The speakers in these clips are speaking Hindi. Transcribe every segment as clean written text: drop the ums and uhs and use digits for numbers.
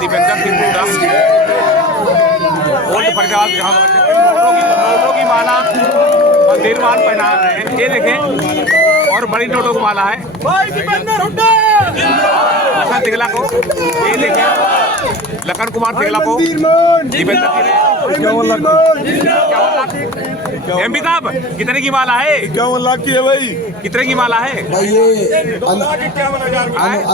दीपेंद्र सिंह हुड्डा ओल्ड फरीदाबाद ग्राम नोटों की माला और निर्माण पहना रहे हैं। ये देखें, और बड़ी नोटों की माला है लखन तिगला को। ये देखें, लखन कुमार तिगला को दीपेंद्र एमपी साहब कितने की माला है? 51 लाख की है भाई। कितने की माला है भाई? ये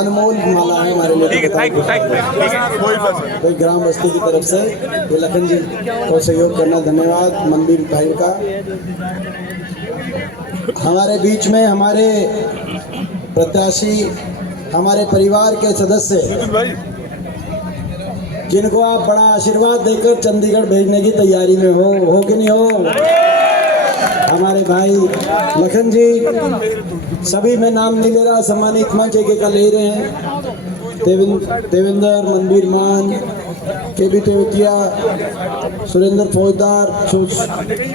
अनमोल माला है हमारे लिए। ठीक है, थैंक यू ठीक है। भाई ग्राम बस्ती की तरफ से ये लखन जी को सहयोग करना धन्यवाद। मनबीर भाई का हमारे बीच में हमारे प्रत्याशी, हमारे परिवार के सदस्य जिनको आप बड़ा आशीर्वाद देकर चंडीगढ़ भेजने की तैयारी में हो कि नहीं हो? हमारे भाई लखन जी, सभी में नाम नहीं ले रहा, सम्मानित मंच एक का ले रहे हैं। देवेंद्र, मनबीर मान, केबी तेवतिया, सुरेंद्र फौजदार,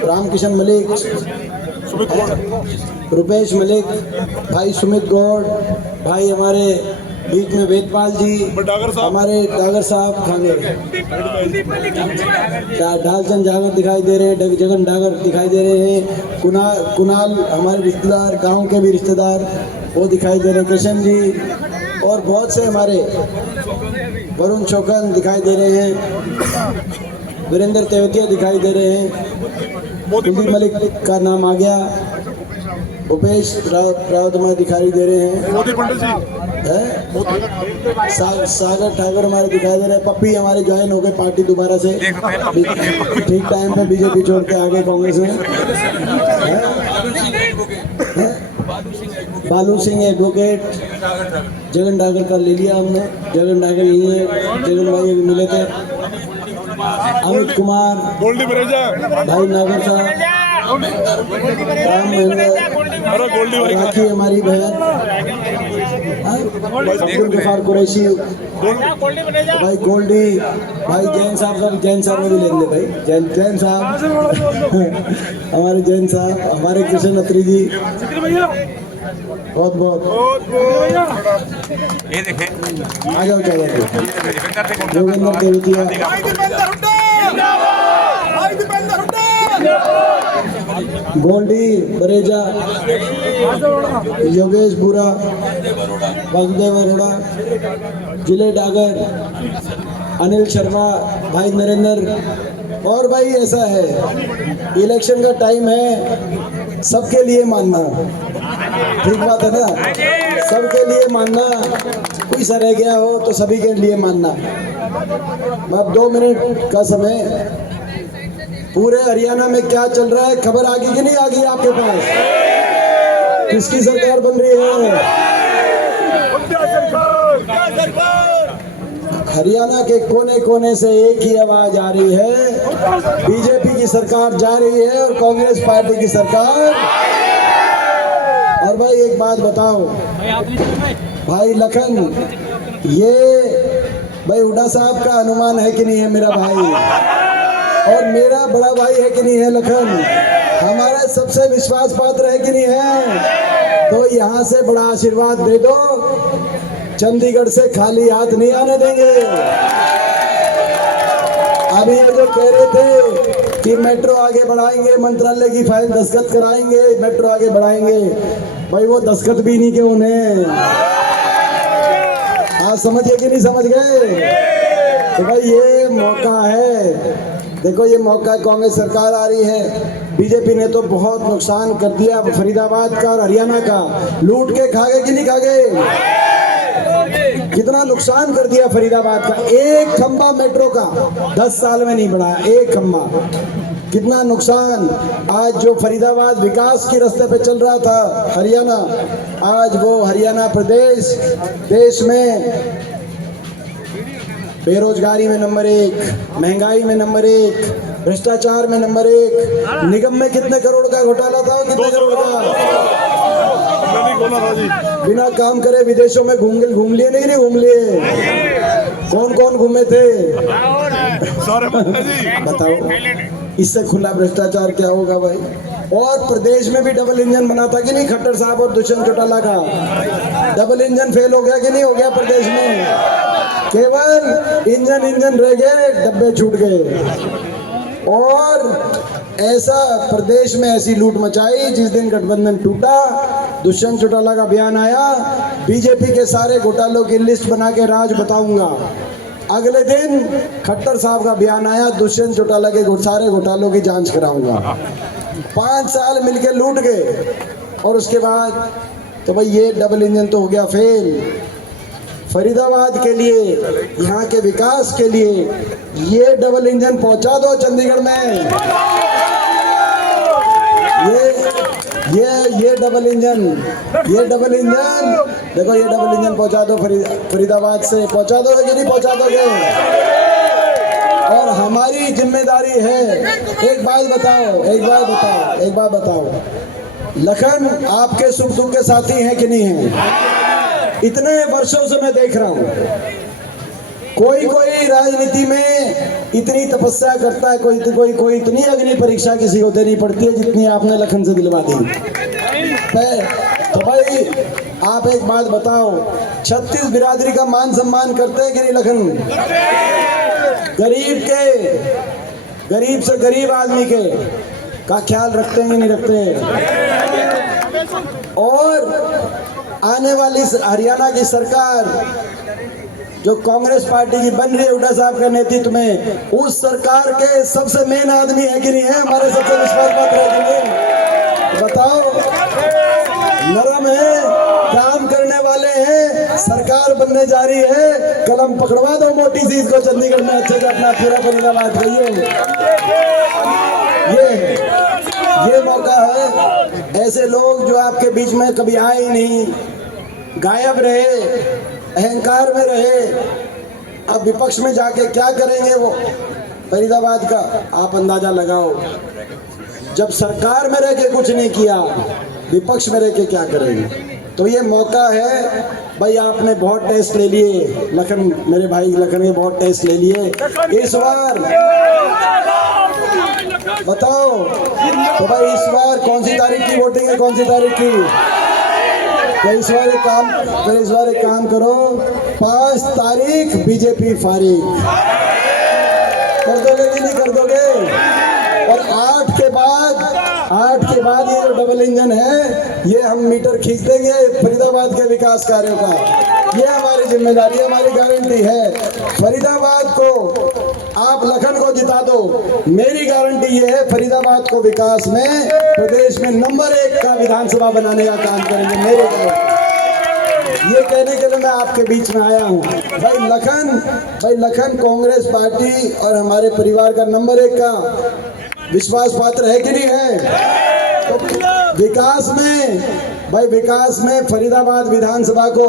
रामकिशन मलिक, रुपेश मलिक, भाई सुमित गौड़, भाई हमारे बीच में वेदपाल जी, हमारे डागर साहब खांगे, ढालचंद जागर दिखाई दे रहे हैं, जगन डागर दिखाई दे रहे हैं, कुणाल हमारे रिश्तेदार, गांव के भी रिश्तेदार वो दिखाई दे रहे हैं, कृष्ण जी, और बहुत से हमारे वरुण चौकन दिखाई दे रहे हैं, वीरेंद्र तेवतिया दिखाई दे रहे हैं, कुलदीप मलिक का नाम आ गया, उपेश रावत हमारे दिखाई दे रहे हैं, सागर ठाकुर हमारे दिखाई दे रहे हैं, पप्पी हमारे ज्वाइन हो गए पार्टी दोबारा से ठीक टाइम पे बीजेपी छोड़ के आगे कांग्रेस में। बालू सिंह एडवोकेट, जगन डागर का ले लिया हमने, जगन डागर यही है, जगन भाई अभी मिले थे, अमित कुमार, भाई नागर साहब, राम महेंद्र, राखी हमारी बहन, अब्दुल गफार कुरैशी, भाई गोल्डी, भाई जैन साहब को भी लेंगे भाई, जैन साहब हमारे जैन साहब, हमारे कृष्ण अत्री जी, बहुत बहुत ये देखें, आ जाओ जोगेंद्र देवतिया, गोल्डी बरेजा, योगेश बुरा, वासुदेव अरोड़ा, जिले डागर, अनिल शर्मा, भाई नरेंद्र। और भाई ऐसा है, इलेक्शन का टाइम है, सबके लिए मानना, ठीक बात है ना, सबके लिए मानना, कोई सा रह गया हो तो सभी के लिए मानना। अब 2 मिनट का समय, पूरे हरियाणा में क्या चल रहा है खबर आ गई कि नहीं आ गई आपके पास? किसकी सरकार बन रही है? हरियाणा के कोने कोने से एक ही आवाज आ रही है, बीजेपी की सरकार जा रही है और कांग्रेस पार्टी की सरकार। और भाई एक बात बताओ भाई लखन, ये भाई हुड्डा साहब का अनुमान है कि नहीं है मेरा भाई, और मेरा बड़ा भाई है कि नहीं है लखन, हमारा सबसे विश्वास पात्र है कि नहीं है? तो यहाँ से बड़ा आशीर्वाद दे दो, चंडीगढ़ से खाली हाथ नहीं आने देंगे। अभी ये जो कह रहे थे कि मेट्रो आगे बढ़ाएंगे, मंत्रालय की फाइल दस्तखत कराएंगे, मेट्रो आगे बढ़ाएंगे, भाई वो दस्तखत भी नहीं के उन्हें, आप समझिए कि नहीं समझ गए? तो भाई ये मौका है, देखो ये मौका, कांग्रेस सरकार आ रही है, बीजेपी ने तो बहुत नुकसान कर दिया फरीदाबाद का और हरियाणा का, लूट के खा गए कि नहीं खा गए? कितना नुकसान कर दिया फरीदाबाद का, एक खंबा मेट्रो का 10 साल में नहीं बढ़ाया, एक खंबा, कितना नुकसान। आज जो फरीदाबाद विकास के रास्ते पे चल रहा था हरियाणा, आज वो हरियाणा प्रदेश देश में बेरोजगारी में नंबर 1, महंगाई में नंबर 1, भ्रष्टाचार में नंबर 1, निगम में कितने करोड़ का घोटाला था, कितने करोड़ का, बिना काम करे विदेशों में घूम लिए नहीं घूम लिए, कौन कौन घूमे थे बताओ, इससे खुला भ्रष्टाचार क्या होगा भाई। और प्रदेश में भी डबल इंजन बना था कि नहीं खट्टर साहब और दुष्यंत चौटाला का, डबल इंजन फेल हो गया कि नहीं हो गया प्रदेश में? केवल इंजन रह गए, डब्बे छूट गए। और ऐसा प्रदेश में ऐसी लूट मचाई, जिस दिन गठबंधन टूटा, दुष्यंत चौटाला का बयान आया, बीजेपी के सारे घोटालों की लिस्ट बना के राज बताऊंगा। अगले दिन खट्टर साहब का बयान आया, दुष्यंत चौटाला के सारे घोटालों की जांच कराऊंगा। 5 साल मिलके लूट गए। और उसके बाद तो भाई ये डबल इंजन तो हो गया फेल। फरीदाबाद के लिए, यहाँ के विकास के लिए ये डबल इंजन पहुंचा दो चंडीगढ़ में। ये डबल इंजन देखो, ये डबल इंजन पहुंचा दो फरीदाबाद से। पहुंचा दोगे कि नहीं पहुंचा दोगे? और हमारी जिम्मेदारी है। एक बात बताओ, लखन आपके सुख दुख के साथी हैं कि नहीं हैं? इतने वर्षों से मैं देख रहा हूं, कोई राजनीति में इतनी तपस्या करता है, कोई इतनी अग्नि परीक्षा किसी को देनी पड़ती है जितनी आपने लखन से दिलवा दी। तो भाई आप एक बात बताओ, 36 बिरादरी का मान सम्मान करते हैं कि नहीं लखन? गरीब से गरीब आदमी के का ख्याल रखते हैं कि नहीं रखते? और आने वाली हरियाणा की सरकार जो कांग्रेस पार्टी की बन रही है हुड्डा साहब के नेतृत्व में, उस सरकार के सबसे मेन आदमी है कि नहीं है? हमारे सबसे विश्वास पात्र है कि नहीं? बताओ। नरम है, काम करने वाले हैं, सरकार बनने जा रही है, कलम पकड़वा दो मोटी सी इसको चंडीगढ़ में अच्छे से अपना पूरा फरीदाबाद करिए। ये मौका है। ऐसे लोग जो आपके बीच में कभी आए ही नहीं, गायब रहे, अहंकार में रहे, अब विपक्ष में जाके क्या करेंगे वो फरीदाबाद का आप अंदाजा लगाओ। जब सरकार में रह के कुछ नहीं किया, विपक्ष में रह के क्या करेंगे? तो ये मौका है भाई। आपने बहुत टेस्ट ले लिए लखन, मेरे भाई लखन ने बहुत टेस्ट ले लिए इस बार। बताओ तो भाई इस बार कौन सी तारीख की वोटिंग है? कौन सी तारीख की? तो इस बार एक काम करो, 5 तारीख बीजेपी फारिग कर दोगे कि नहीं कर दोगे? और 8 के बाद ये जो डबल इंजन है, ये हम मीटर खींच देंगे फरीदाबाद के विकास कार्यों का। ये हमारी जिम्मेदारी, हमारी गारंटी है। फरीदाबाद को आप लखन को जिता दो, मेरी गारंटी ये है फरीदाबाद को विकास में प्रदेश में नंबर 1 का विधानसभा बनाने का काम करेंगे। मेरे ये कहने के लिए मैं आपके बीच में आया हूँ। भाई लखन कांग्रेस पार्टी और हमारे परिवार का नंबर 1 का विश्वास पात्र है कि नहीं है? तो विकास में फरीदाबाद विधानसभा को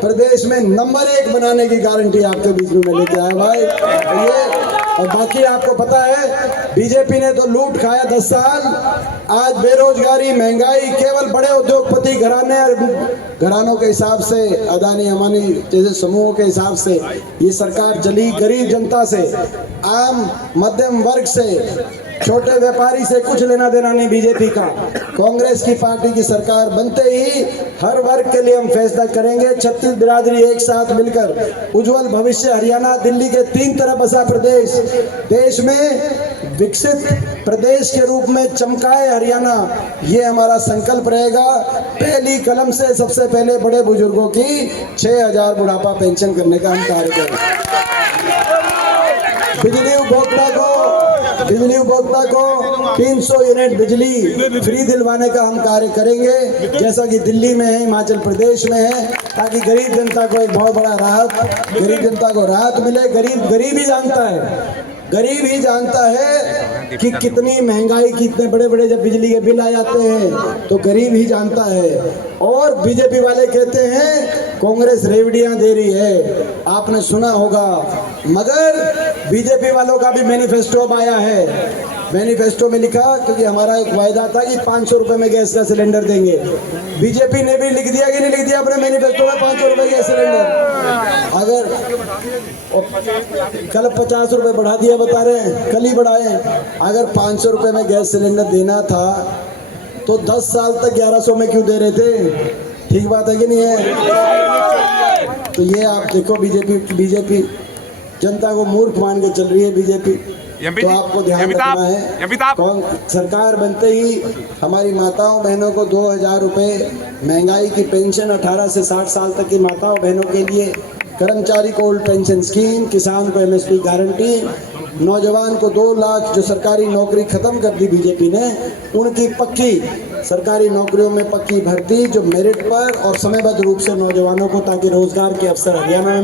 प्रदेश में नंबर 1 बनाने की गारंटी आपके बीच में मैं लेके आया भाई। ये और बाकी आपको पता है, बीजेपी ने तो लूट खाया 10 साल। आज बेरोजगारी, महंगाई केवल बड़े उद्योगपति घरानों के हिसाब से, अदानी अंबानी जैसे समूहों के हिसाब से ये सरकार जली। गरीब जनता से, आम मध्यम वर्ग से, छोटे व्यापारी से कुछ लेना देना नहीं बीजेपी का। कांग्रेस की पार्टी की सरकार बनते ही हर वर्ग के लिए हम फैसला करेंगे। 36 बिरादरी एक साथ मिलकर उज्जवल भविष्य हरियाणा, दिल्ली के 3 तरफ बसा प्रदेश, देश में विकसित प्रदेश के रूप में चमकाए हरियाणा, ये हमारा संकल्प रहेगा। पहली कलम से सबसे पहले बड़े बुजुर्गों की 6000 बुढ़ापा पेंशन करने का हम कार्य करेंगे। बिजली उपभोक्ता को 300 यूनिट बिजली फ्री दिलवाने का हम कार्य करेंगे, जैसा कि दिल्ली में है, हिमाचल प्रदेश में है, ताकि गरीब जनता को एक बहुत बड़ा राहत मिले। गरीब ही जानता है कि कितनी महंगाई, कितने बड़े बड़े जब बिजली के बिल आ जाते हैं तो गरीब ही जानता है। और बीजेपी वाले कहते हैं कांग्रेस रेवड़ियां दे रही है, आपने सुना होगा। मगर बीजेपी वालों का भी मैनिफेस्टो अब आया है। मैनिफेस्टो में लिखा, क्योंकि हमारा एक वायदा था कि 500 रुपए में गैस का सिलेंडर देंगे, बीजेपी ने भी लिख दिया कि नहीं लिख दिया अपने मैनिफेस्टो में 500 रुपए गैस सिलेंडर। अगर कल 50 रुपए बढ़ा दिया बता रहे हैं, कल ही बढ़ाए। अगर 500 रुपए में गैस सिलेंडर देना था तो 10 साल तक 1100 में क्यों दे रहे थे? ठीक बात है कि नहीं है? तो ये आप देखो बीजेपी जनता को मूर्ख मान के चल रही है बीजेपी। तो आपको ध्यान रखना है, कौन सरकार बनते ही हमारी माताओं बहनों को 2000 रुपये महंगाई की पेंशन, 18 से 60 साल तक की माताओं बहनों के लिए, कर्मचारी को ओल्ड पेंशन स्कीम, किसान को MSP गारंटी, नौजवान को 2 लाख जो सरकारी नौकरी खत्म कर दी बीजेपी ने, उनकी पक्की सरकारी नौकरियों में पक्की भर्ती जो मेरिट पर और समयबद्ध रूप से नौजवानों को, ताकि रोजगार के अवसर हरियाणा में